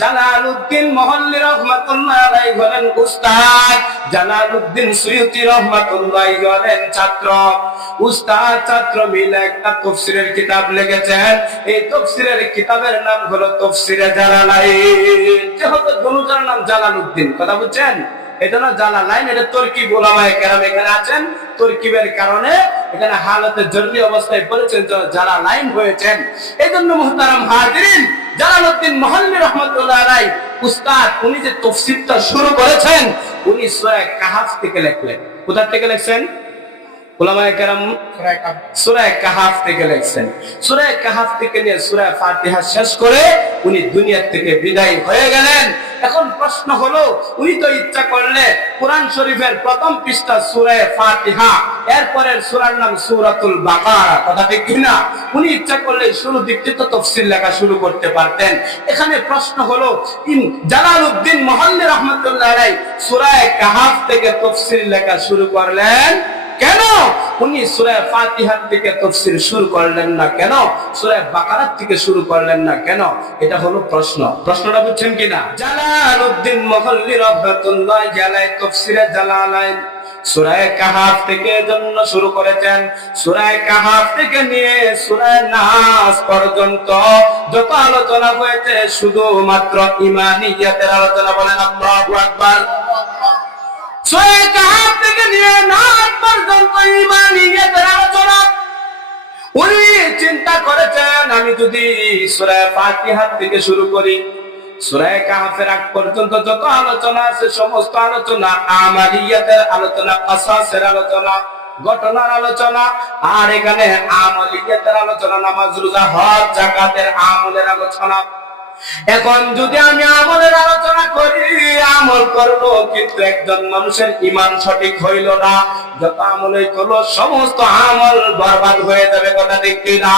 Jalaluddin মহল্লি রাহমাতুল্লাহ আলাইহি হলেন উস্তাদ, জালালউদ্দিন সুয়ুতী রাহমাতুল্লাহ হলেন ছাত্র। উস্তাদ ছাত্র মিলে একটা তাফসীরের কিতাব লিখেছেন। এই তাফসীরের কিতাবের নাম হলো তাফসীরে জালালাইন। যেহেতু দুজনের নাম জালালউদ্দিন, কথা বুঝছেন, এটা না জালালাইন, এটা তরকিব উলামায়ে কেরাম এখানে আছেন। তরকিবের কারণে এখানে হালতে জরুরি অবস্থায় পড়েছেন, জালালাইন হয়েছেন। এজন্য মুহতারাম হাজিরিন, জালালউদ্দিন মহল্লি রাহমাতুল্লাহ আলাইহি উস্তাদ উনি যে তাফসীরটা শুরু করেছেন, উনি সূরা কাহাফ থেকে লিখলেন। কোথা থেকে লিখছেন? উলামায়ে কেরাম সূরা কাহাফ থেকে লিখছেন। সূরা কাহাফ থেকে নিয়ে সূরা ফাতিহা শেষ করে উনি দুনিয়া থেকে বিদায় হয়ে গেলেন। এখন প্রশ্ন হলো, উনি তো ইচ্ছা করলে কোরআন শরীফের প্রথম পৃষ্ঠা সূরা ফাতিহা, এরপরের সূরার নাম সূরাতুল বাকারা, কথা ঠিক কিনা? উনি ইচ্ছা করলে শুরু দিক থেকে তাফসীর লেখা শুরু করতে পারতেন। এখানে প্রশ্ন হলো, জালালউদ্দিন মহল্লি রাহমাতুল্লাহ আলাইহি সূরা কাহাফ থেকে তাফসীর লেখা শুরু করলেন কেন? উনি সূরা ফাতিহা থেকে তাফসীর শুরু করলেন না কেন? সূরা বাকারা থেকে শুরু করলেন না কেন? এটা হলো প্রশ্ন। প্রশ্নটা বুঝছেন কিনা? জালালউদ্দিন মহল্লি রাহমাতুল্লাহি আলাইহি তাফসীরে জালালাইন সূরা কাহাফ থেকে জন্য শুরু করেছেন। সূরা কাহাফ থেকে নিয়ে সূরা নাস পর্যন্ত যত আলোচনা হয়েছে শুধুমাত্র ঈমানিয়াতের আলোচনা। বলেন আল্লাহু আকবার। সূরা কাহাফ থেকে নিয়ে নাস পর্যন্ত ঈমানিয়াতের আলোচনা। উনি চিন্তা করেছেন, আমি যদি সূরা ফাতিহা থেকে শুরু করি, সূরা কাহাফের আগ পর্যন্ত যত আলোচনা আছে সমস্ত আলোচনা আমালিয়াতের আলোচনা, কাসাসের আলোচনা, ঘটনার আলোচনা, আর এখানে আমালিয়াতের আলোচনা, নামাজ রোজা হজ যাকাতের আমলের আলোচনা। এখন যদি আমি আমলের আলোচনা করি, আমল করব, কিন্তু একজন মানুষের ঈমান সঠিক হইল না, যত আমলই করলো সমস্ত আমল বরবাদ হয়ে যাবে, কথা ঠিক কিনা?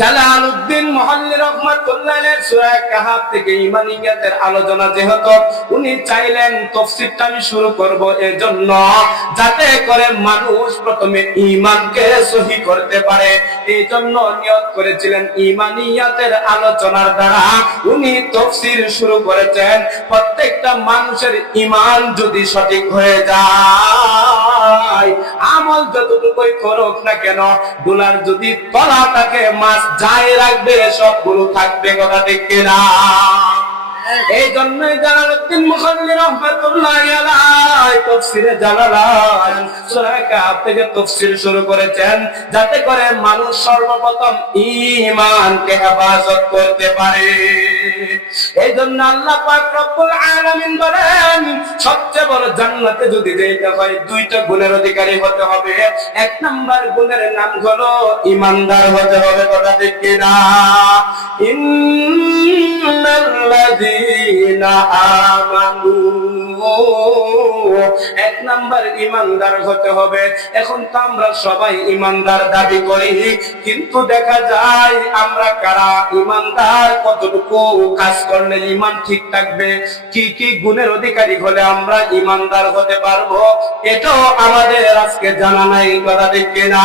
জালালউদ্দিন মহল্লি রাহমাতুল্লাহ আলাইহি সূরা কাহাফ থেকে ঈমানিয়াতের আলোচনা যেহেতু উনি চাইলেন তাফসীরটা আমি শুরু করব এজন্য, যাতে করে মানুষ প্রথমে ঈমানকে সহি করতে পারে। এইজন্য নিয়ত করেছিলেন ঈমানিয়াতের আলোচনার দ্বারা উনি তাফসীর শুরু করেছেন। প্রত্যেকটা মানুষের ঈমান যদি সঠিক হয়ে যায়, আমল যতটুকুই করুক না কেন, ডোলার যদি তলা থাকে মাছ যাই রাখবে সবগুলো থাকবে, কথা ঠিক কিনা? এই জন্যই জালালউদ্দিন মহল্লি রাহমাতুল্লাহি আলাইহি তাফসীরে জালালাইন সূরা কাহাফ থেকে তাফসীর শুরু করেছেন, যাতে করে মানুষ সর্বপ্রথম ঈমানকে হেফাজত করতে পারে। এই জন্য আল্লাহ পাক রব্বুল আলামিন বলেন, সবচেয়ে বড় জান্নাতে যদি যেতে হয় দুইটা গুণের অধিকারী হতে হবে। এক নাম্বার গুণের নাম হলো ঈমানদার হতে হবে, কথা ঠিক কিনা? ইন্নাল্লাযীনা আমানু, এক নাম্বার ঈমানদার হতে হবে। এখন তো আমরা সবাই ঈমানদার দাবি করি, কিন্তু দেখা যায় আমরা কারা ঈমানদার, কতটুকু কাজ করলে ঈমান ঠিক থাকবে, কি কি গুণের অধিকারী হলে আমরা ঈমানদার হতে পারবো, এটাও আমাদের আজকে জানা নাই, কথা ঠিক কিনা?